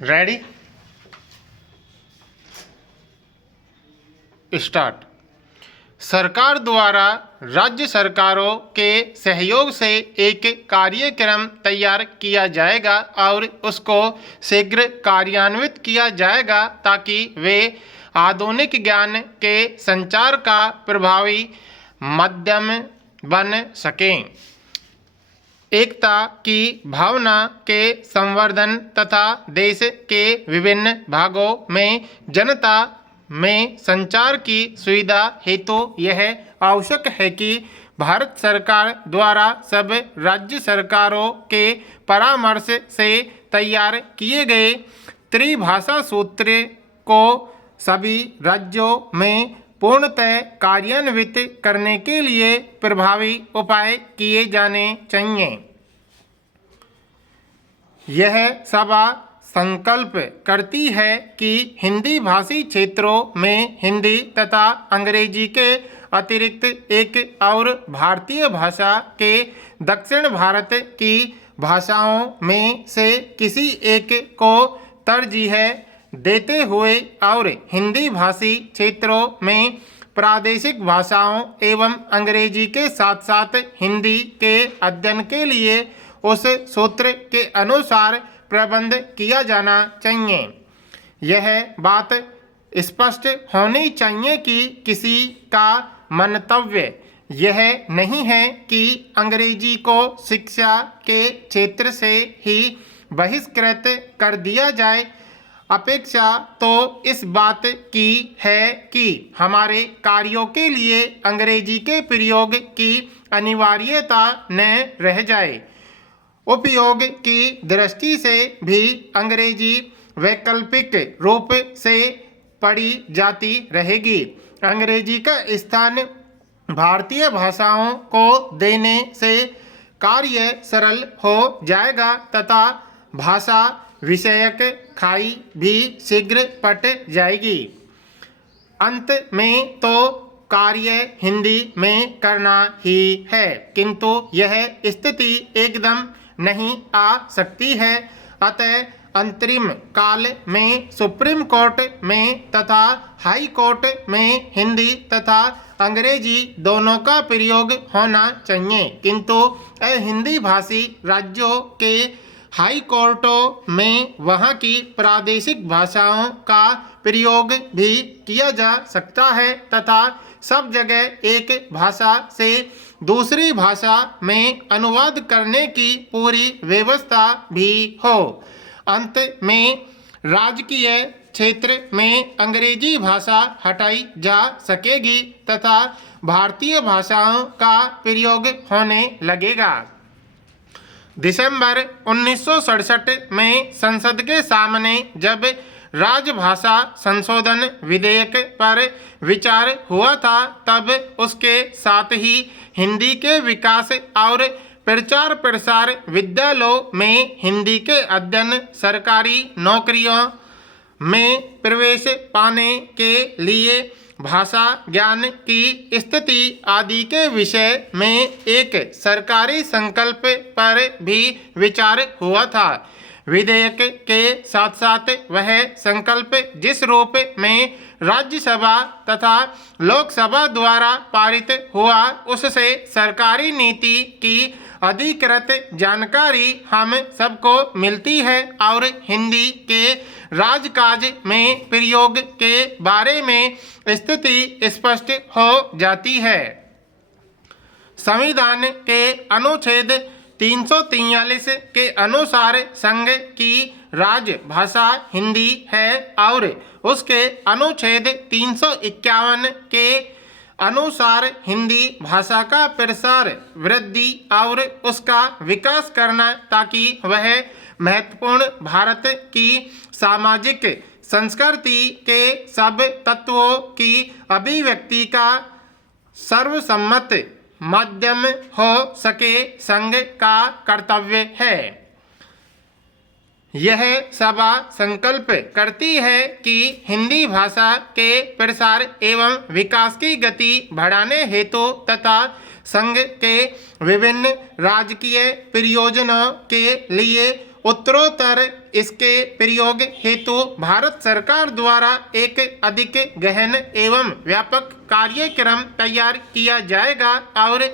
Ready start. सरकार द्वारा राज्य सरकारों के सहयोग से एक कार्यक्रम तैयार किया जाएगा और उसको शीघ्र कार्यान्वित किया जाएगा ताकि वे आधुनिक ज्ञान के संचार का प्रभावी माध्यम बन सकें। एकता की भावना के संवर्धन तथा देश के विभिन्न भागों में जनता में संचार की सुविधा हेतु यह आवश्यक है कि भारत सरकार द्वारा सब राज्य सरकारों के परामर्श से तैयार किए गए त्रिभाषा सूत्र को सभी राज्यों में पूर्णतः कार्यान्वित करने के लिए प्रभावी उपाय किए जाने चाहिए। यह सभा संकल्प करती है कि हिंदी भाषी क्षेत्रों में हिंदी तथा अंग्रेजी के अतिरिक्त एक और भारतीय भाषा के दक्षिण भारत की भाषाओं में से किसी एक को तरजीह देते हुए और हिंदी भाषी क्षेत्रों में प्रादेशिक भाषाओं एवं अंग्रेजी के साथ साथ हिंदी के अध्ययन के लिए उस सूत्र के अनुसार प्रबंध किया जाना चाहिए। यह बात स्पष्ट होनी चाहिए कि किसी का मंतव्य यह नहीं है कि अंग्रेजी को शिक्षा के क्षेत्र से ही बहिष्कृत कर दिया जाए। अपेक्षा तो इस बात की है कि हमारे कार्यों के लिए अंग्रेजी के प्रयोग की अनिवार्यता न रह जाए। उपयोग की दृष्टि से भी अंग्रेजी वैकल्पिक रूप से पढ़ी जाती रहेगी। अंग्रेजी का स्थान भारतीय भाषाओं को देने से कार्य सरल हो जाएगा तथा भाषा विषयक खाई भी शीघ्र पट जाएगी। अंत में तो कार्य हिंदी में करना ही है, किंतु यह स्थिति एकदम नहीं आ सकती है। अतः अंतरिम काल में सुप्रीम कोर्ट में तथा हाई कोर्ट में हिंदी तथा अंग्रेजी दोनों का प्रयोग होना चाहिए, किंतु हिंदी भाषी राज्यों के हाई कोर्टों में वहाँ की प्रादेशिक भाषाओं का प्रयोग भी किया जा सकता है तथा सब जगह एक भाषा से दूसरी भाषा में अनुवाद करने की पूरी व्यवस्था भी हो। अंत में राजकीय क्षेत्र में अंग्रेजी भाषा हटाई जा सकेगी तथा भारतीय भाषाओं का प्रयोग होने लगेगा। दिसंबर 1967 में संसद के सामने जब राजभाषा संशोधन विधेयक पर विचार हुआ था तब उसके साथ ही हिंदी के विकास और प्रचार प्रसार, विद्यालयों में हिंदी के अध्ययन, सरकारी नौकरियों में प्रवेश पाने के लिए भाषा ज्ञान की स्थिति आदि के विषय में एक सरकारी संकल्प पर भी विचार हुआ था। विधेयक के साथ साथ वह संकल्प जिस रूप में राज्यसभा तथा लोकसभा द्वारा पारित हुआ उससे सरकारी नीति की अधिकृत जानकारी हम सबको मिलती है और हिंदी के राजकाज में प्रयोग के बारे में स्थिति स्पष्ट हो जाती है। संविधान के अनुच्छेद 343 के अनुसार संघ की राजभाषा हिंदी है और उसके अनुच्छेद 351 के अनुसार हिंदी भाषा का प्रसार, वृद्धि और उसका विकास करना ताकि वह महत्वपूर्ण भारत की सामाजिक संस्कृति के सब तत्वों की अभिव्यक्ति का सर्वसम्मत माध्यम हो सके संघ का कर्तव्य है। यह सभा संकल्प करती है कि हिंदी भाषा के प्रसार एवं विकास की गति बढ़ाने हेतु तथा संघ के विभिन्न राजकीय प्रयोजनों के लिए उत्तरोत्तर इसके प्रयोग हेतु भारत सरकार द्वारा एक अधिक गहन एवं व्यापक कार्यक्रम तैयार किया जाएगा और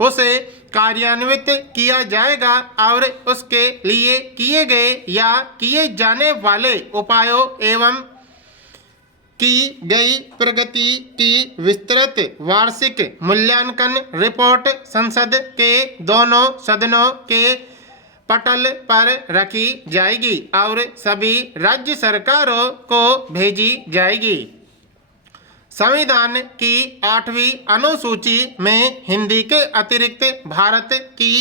उसे कार्यान्वित किया जाएगा और उसके लिए किए गए या किए जाने वाले उपायों एवं की गई प्रगति की विस्तृत वार्षिक मूल्यांकन रिपोर्ट संसद के दोनों सदनों के पटल पर रखी जाएगी और सभी राज्य सरकारों को भेजी जाएगी। संविधान की 8वीं अनुसूची में हिंदी के अतिरिक्त भारत की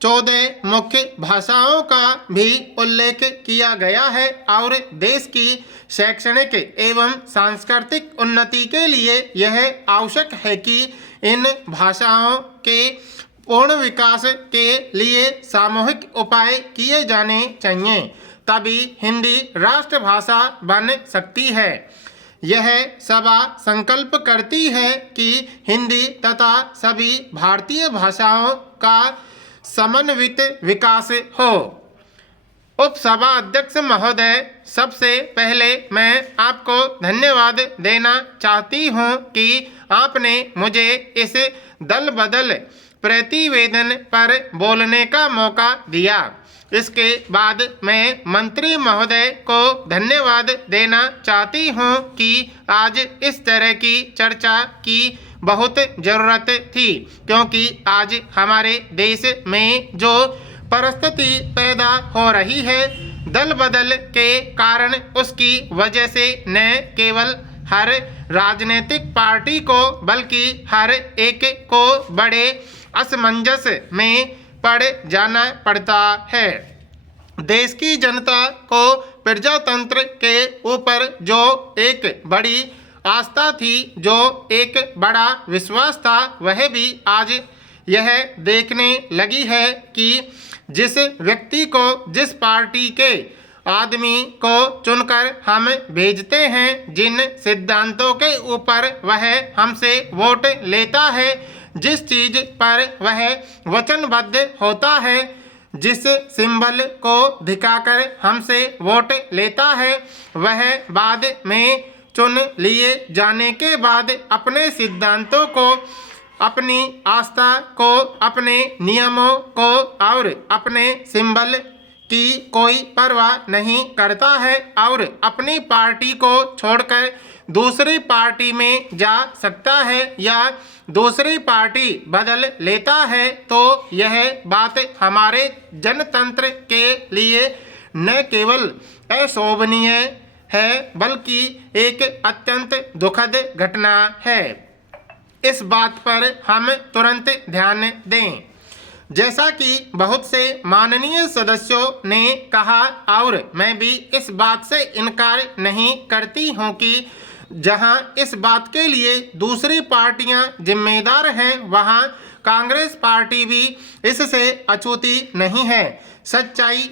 14 मुख्य भाषाओं का भी उल्लेख किया गया है और देश की शैक्षणिक एवं सांस्कृतिक उन्नति के लिए यह आवश्यक है कि इन भाषाओं के पूर्ण विकास के लिए सामूहिक उपाय किए जाने चाहिए, तभी हिंदी राष्ट्रभाषा बन सकती है। यह सभा संकल्प करती है कि हिंदी तथा सभी भारतीय भाषाओं का समन्वित विकास हो। उपसभा अध्यक्ष महोदय, सबसे पहले मैं आपको धन्यवाद देना चाहती हूं कि आपने मुझे इस दल बदल प्रतिवेदन पर बोलने का मौका दिया। इसके बाद मैं मंत्री महोदय को धन्यवाद देना चाहती हूं कि आज इस तरह की चर्चा की बहुत ज़रूरत थी, क्योंकि आज हमारे देश में जो परिस्थिति पैदा हो रही है दल बदल के कारण, उसकी वजह से न केवल हर राजनीतिक पार्टी को बल्कि हर एक को बड़े असमंजस में पड़ जाना पड़ता है। देश की जनता को प्रजातंत्र के ऊपर जो एक बड़ी आस्था थी, जो एक बड़ा विश्वास था, वह भी आज यह देखने लगी है कि जिस व्यक्ति को जिस पार्टी के आदमी को चुनकर हम भेजते हैं, जिन सिद्धांतों के ऊपर वह हमसे वोट लेता है, जिस चीज पर वह वचनबद्ध होता है, जिस सिंबल को दिखाकर हमसे वोट लेता है, वह बाद में चुन लिए जाने के बाद अपने सिद्धांतों को, अपनी आस्था को, अपने नियमों को और अपने सिंबल की कोई परवाह नहीं करता है और अपनी पार्टी को छोड़कर दूसरी पार्टी में जा सकता है या दूसरी पार्टी बदल लेता है, तो यह बात हमारे जनतंत्र के लिए न केवल अशोभनीय है बल्कि एक अत्यंत दुखद घटना है। इस बात पर हम तुरंत ध्यान दें। जैसा कि बहुत से माननीय सदस्यों ने कहा और मैं भी इस बात से इनकार नहीं करती हूं कि जहां इस बात के लिए दूसरी पार्टियां जिम्मेदार हैं, वहां कांग्रेस पार्टी भी इससे अछूती नहीं है। सच्चाई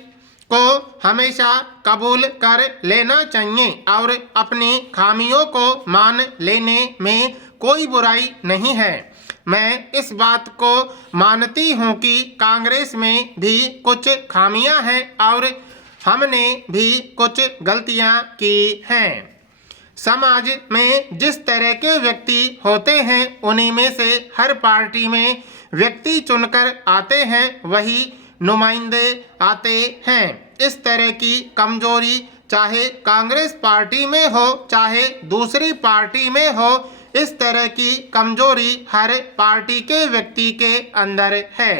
को हमेशा कबूल कर लेना चाहिए और अपनी खामियों को मान लेने में कोई बुराई नहीं है। मैं इस बात को मानती हूं कि कांग्रेस में भी कुछ खामियां हैं और हमने भी कुछ गलतियां की हैं। समाज में जिस तरह के व्यक्ति होते हैं, उन्हीं में से हर पार्टी में व्यक्ति चुनकर आते हैं, वही नुमाइंदे आते हैं। इस तरह की कमजोरी चाहे कांग्रेस पार्टी में हो चाहे दूसरी पार्टी में हो, इस तरह की कमजोरी हर पार्टी के व्यक्ति के अंदर है।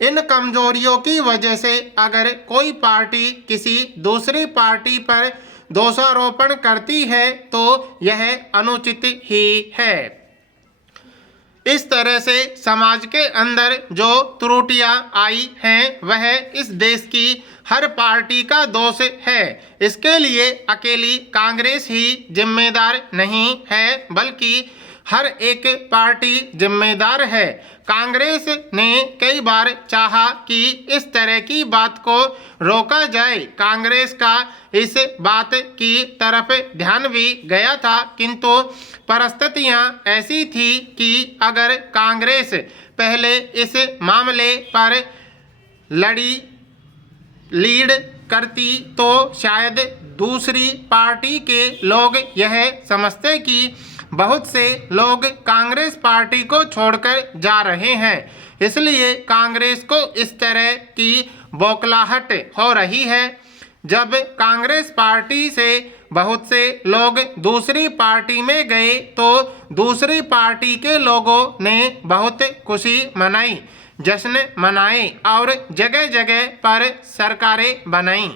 इन कमजोरियों की वजह से अगर कोई पार्टी किसी दूसरी पार्टी पर दोषारोपण करती है तो यह अनुचित ही है। इस तरह से समाज के अंदर जो त्रुटियां आई हैं, वह इस देश की हर पार्टी का दोष है। इसके लिए अकेली कांग्रेस ही जिम्मेदार नहीं है बल्कि हर एक पार्टी जिम्मेदार है। कांग्रेस ने कई बार चाहा कि इस तरह की बात को रोका जाए। कांग्रेस का इस बात की तरफ ध्यान भी गया था, किंतु परिस्थितियां ऐसी थी कि अगर कांग्रेस पहले इस मामले पर लीड करती तो शायद दूसरी पार्टी के लोग यह समझते कि बहुत से लोग कांग्रेस पार्टी को छोड़कर जा रहे हैं, इसलिए कांग्रेस को इस तरह की बौखलाहट हो रही है। जब कांग्रेस पार्टी से बहुत से लोग दूसरी पार्टी में गए तो दूसरी पार्टी के लोगों ने बहुत खुशी मनाई, जश्न मनाए और जगह जगह पर सरकारें बनाई।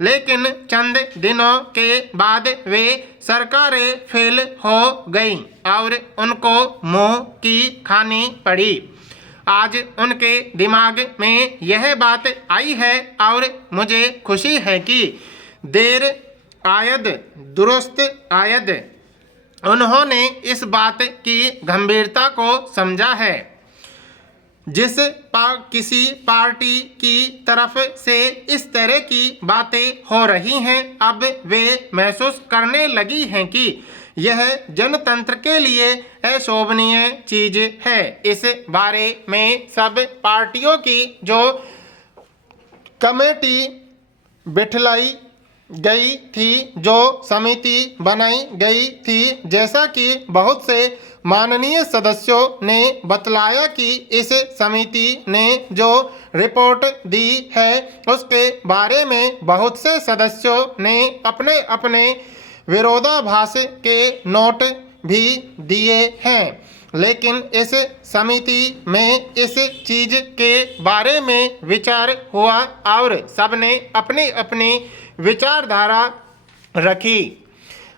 लेकिन चंद दिनों के बाद वे सरकारें फेल हो गईं और उनको मुंह की खानी पड़ी। आज उनके दिमाग में यह बात आई है और मुझे खुशी है कि देर आयद दुरुस्त आयद उन्होंने इस बात की गंभीरता को समझा है। किसी पार्टी की तरफ से इस तरह की बातें हो रही हैं, अब वे महसूस करने लगी हैं कि यह जनतंत्र के लिए अशोभनीय चीज है। इस बारे में सब पार्टियों की जो कमेटी बिठलाई गई थी, जो समिति बनाई गई थी, जैसा कि बहुत से माननीय सदस्यों ने बतलाया कि इस समिति ने जो रिपोर्ट दी है उसके बारे में बहुत से सदस्यों ने अपने अपने विरोधाभास के नोट भी दिए हैं। लेकिन इस समिति में इस चीज के बारे में विचार हुआ और सबने अपनी अपनी विचारधारा रखी।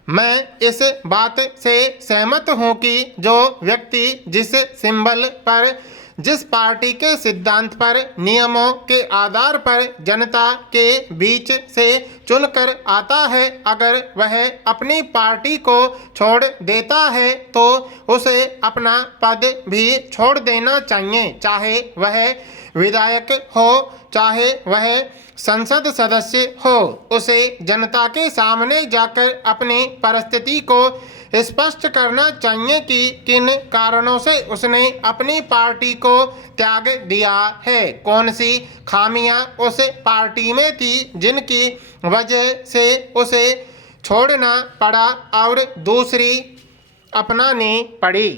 मैं इस बात से सहमत हूँ कि जो व्यक्ति जिस सिंबल पर, जिस पार्टी के सिद्धांत पर, नियमों के आधार पर जनता के बीच से चुनकर आता है, अगर वह अपनी पार्टी को छोड़ देता है तो उसे अपना पद भी छोड़ देना चाहिए, चाहे वह विधायक हो, चाहे वह संसद सदस्य हो। उसे जनता के सामने जाकर अपनी परिस्थिति को स्पष्ट करना चाहिए कि किन कारणों से उसने अपनी पार्टी को त्याग दिया है, कौन सी खामियां उस पार्टी में थी जिनकी वजह से उसे छोड़ना पड़ा और दूसरी अपनानी पड़ी।